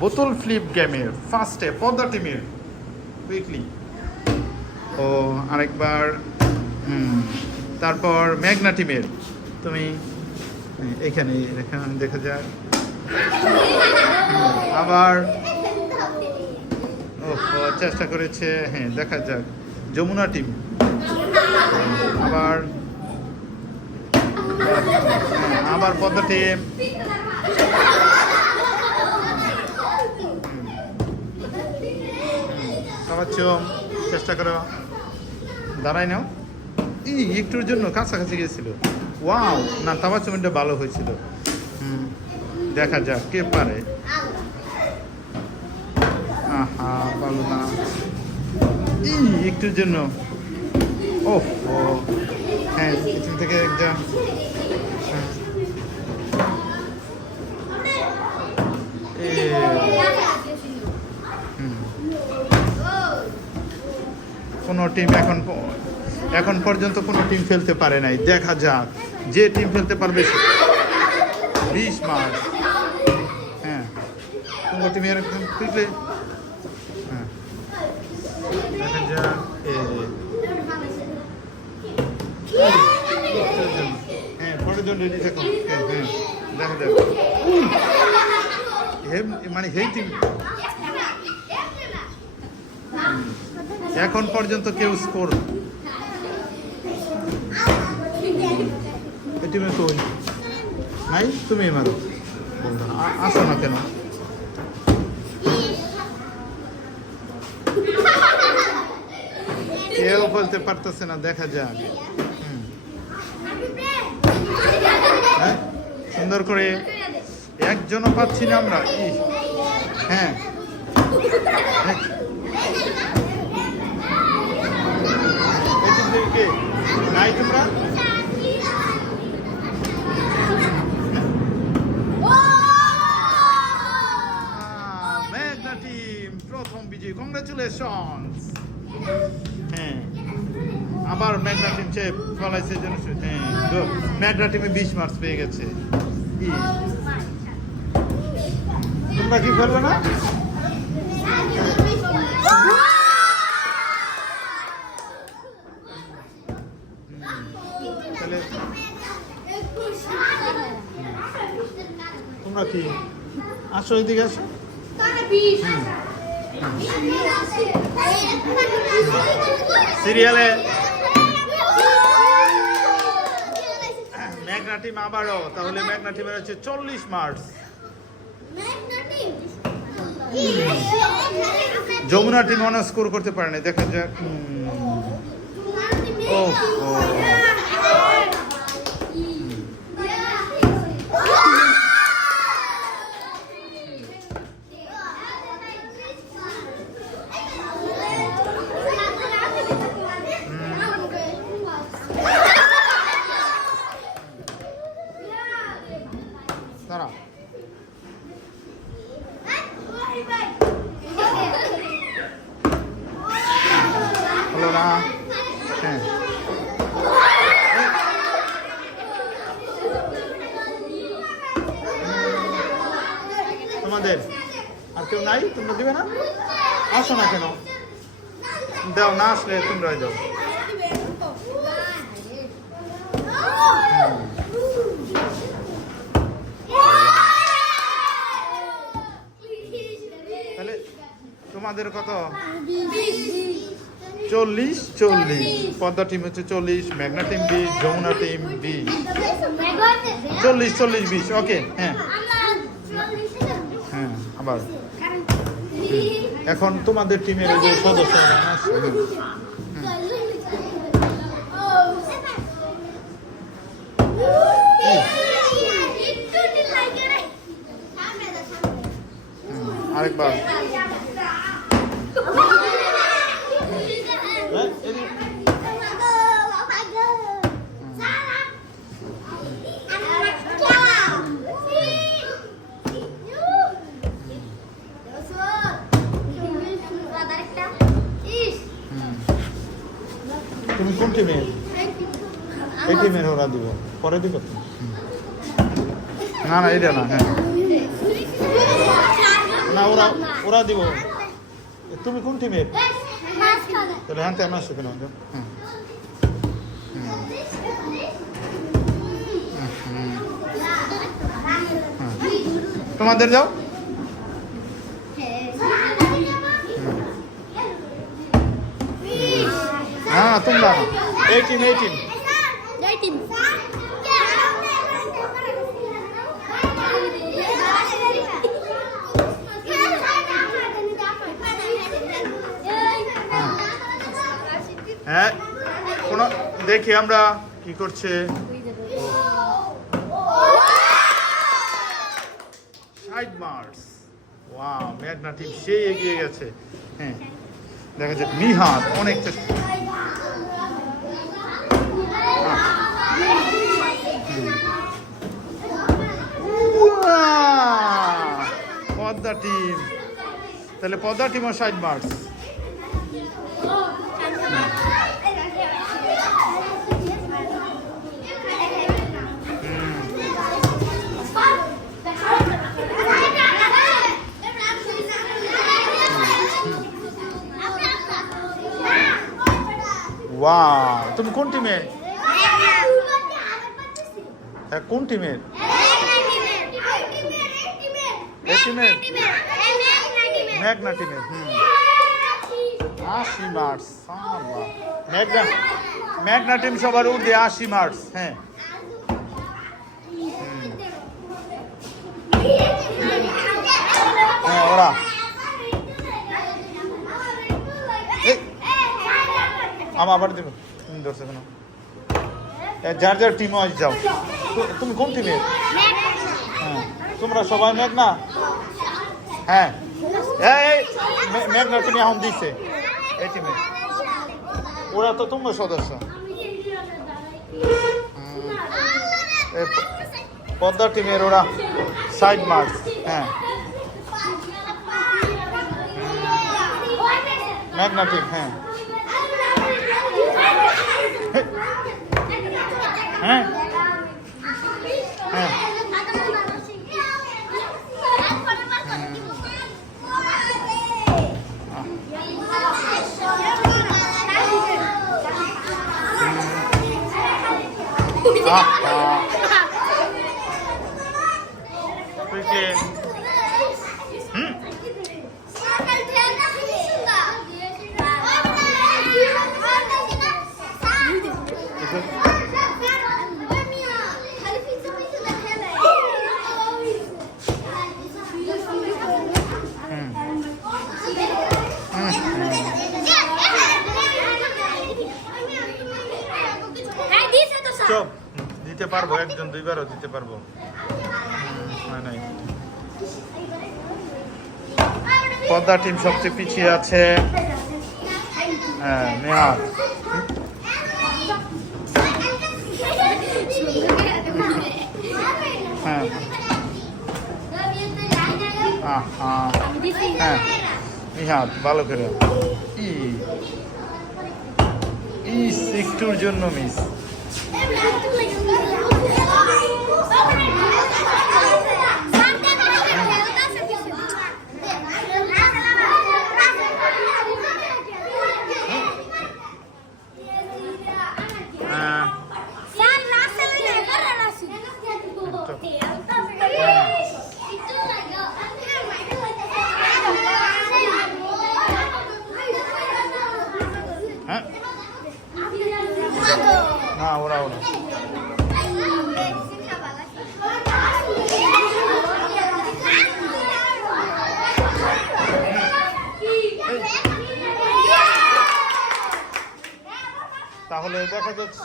বোতল ফ্লিপ গেমের ফার্স্টে পদ্মা টিমের কুইকলি ও আরেকবার তারপর মেঘনা টিমের তুমি এখানে দেখা যাক আবার ও চেষ্টা করেছে হ্যাঁ দেখা যাক যমুনা টিম আবার আবার পদ্মা টিম তাবাচ্চুম চেষ্টা করো দাঁড়াই নাও একটুর জন্য কাছাকাছি গেছিল ওয়াও না তাবাচ্চুমটা ভালো হয়েছিল দেখা যাক কে পারে আহা ভালো না একটুর জন্য ও হ্যাঁ কিচেন থেকে একটা কোনো টিম এখন পর্যন্ত কোনো টিম ফেলতে পারে নাই দেখা যাক যে টিম ফেলতে পারবে 20 মার্চ হ্যাঁ কোনো টিমের খুঁজলে হ্যাঁ দেখা যাক হ্যাঁ পরের জন রেডি থাকুন হ্যাঁ দেখা যাক মানে সেই টিম এখন পর্যন্ত কেউ স্কোর টিমে কই নাই তুমি মারো আসো না কেন কেউ বলতে পারতেছে না দেখা যাক হ্যাঁ সুন্দর করে একজনও পাচ্ছি না আমরা হ্যাঁ নাই তোমরা মেঘনা টিম প্রথম বিজয়ী কংগ্রেচুলেশনস হ্যাঁ আবার মেঘনা টিম চেয়ে ফলাইছে জন্য হ্যাঁ মেঘনা টিমে 20 মার্কস পেয়ে গেছে তোমরা কি করবে না তোমরা কি আসো এদিকে আসো সিরিয়ালে মেঘনা টিম আবারও তাহলে মেঘনা টিমের হচ্ছে 40 মার্কস যমুনা টিম অনেক স্কোর করতে পারে না দেখা যাক ও তারা হলো না হ্যাঁ তোমাদের আর কেউ নাই তোমরা দিবে না আসো না কেন দাও না আসলে তোমরা যাও তাহলে তোমাদের কত 40 পদ্মা টিম হচ্ছে 40 মেঘনা টিম 20 যমুনা টিম 20 40 ওকে হ্যাঁ হ্যাঁ আবার এখন তোমাদের টিমের যে সদস্যরা আছে আরেকবার তুমি কোন টিমের এই টিমের ওরা দিব পরে দিব না এটা না হ্যাঁ না ও ওরা ওরা দিব তুমি কোন টিমের তাহলে হ্যাঁ তেমন আসছো কেন হ্যাঁ তোমাদের যাও হ্যাঁ তোমরা এই টিম হ্যাঁ কোন দেখি আমরা কি করছে সাইড মার্স ওয়াও মেঘনা টিম সেই এগিয়ে গেছে হ্যাঁ দেখা যাক নিহাত অনেক চেষ্টা পদ্মা টিম তাহলে পদ্মা টিম আর সাইড মার্স ওয়াও তুমি কোন টিমের কোন টিমের মেঘনা টিমের 80 মার্চ মেঘনা টিম সবার ঊর্ধ্বে 80 মার্চ হ্যাঁ হ্যাঁ ওরা আবার দেবো তুমি ধরছো কেন যার যার টিম আজ যাও তুমি কোন টিমের হ্যাঁ তোমরা সবাই মেঘনা হ্যাঁ এই মেঘনা টিমে এখন দিচ্ছে এই টিমে ওরা তো তোমার সদস্য পদ্মা টিমের ওরা সাইড মার্চ হ্যাঁ মেঘনা টিম হ্যাঁ হ্যাঁ হ্যাঁ চপ দিতে পারবো একজন দুইবারও দিতে পারবো নাই পদ্মা টিম সবচেয়ে পিছিয়ে আছে হ্যাঁ নেহাত হ্যাঁ হ্যাঁ নিহাত ভালো করে একটুর জন্য মিস না ওরা তাহলে দেখা যাচ্ছে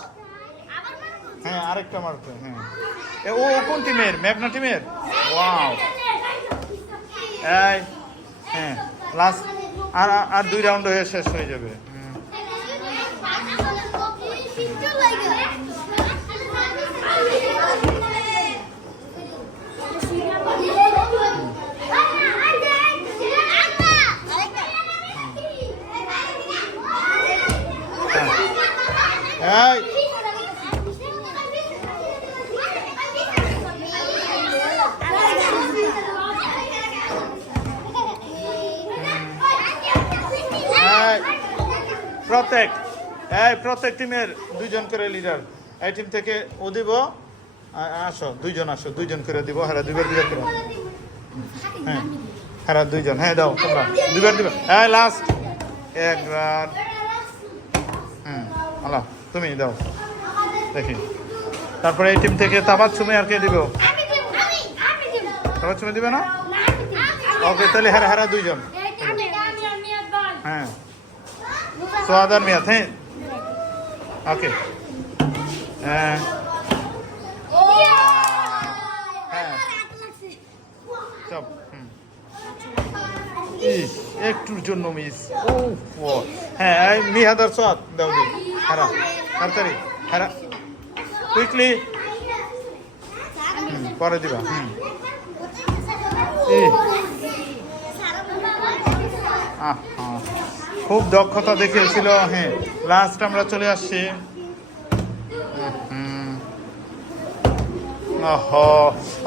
হ্যাঁ আরেকটা মারতে হ্যাঁ ও কোন টিমের মেঘনা টিমের ওয়াও এই হ্যাঁ লাস্ট আর 2 রাউন্ড হয়ে শেষ হয়ে যাবে এই প্রত্যেক টিমের 2 জন করে লিডার। এই টিম থেকে ও দিব, আসো 2 জন আসো, 2 জন করে দিব। হ্যাঁ 2 বার দিবে করো। হ্যাঁ হ্যাঁ 2 জন, হ্যাঁ দাও তোমরা 2 বার দিবে। হ্যাঁ লাস্ট একবার। আল্লাহ তুমি দাও দেখি। তারপরে এই টিম থেকে তাবাচ্ছুমে আর কে দিব? তাবাচ্ছুমে দিবে না? ওকে তাহলে হারা 2 জন। হ্যাঁ সোয়াদার মিয়াত। হ্যাঁ ওকে হ্যাঁ হ্যাঁ চপ। ইস একটুর জন্য মিস। ও হ্যাঁ মিহাদার সোয়াদ দাও দি। হারা তাড়াতাড়ি হারা কুইকলি। পরে দিবা। খুব দক্ষতা দেখিয়েছিল। হ্যাঁ লাস্ট আমরা চলে আসছি।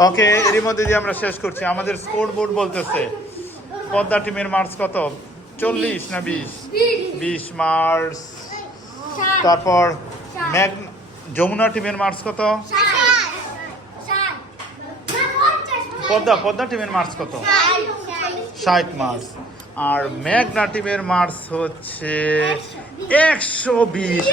ওকে এরই মধ্যে দিয়ে আমরা শেষ করছি। আমাদের স্কোর বোর্ড বলতেছে পদ্মা টিমের মার্কস কত? 40 না 20? 20 মার্কস। তারপর যমুনা টিমের মার্কস কত? পদ্মা টিমের মার্কস কত? 60 মার্কস। আর মেঘনা টিমের মার্কস হচ্ছে 120।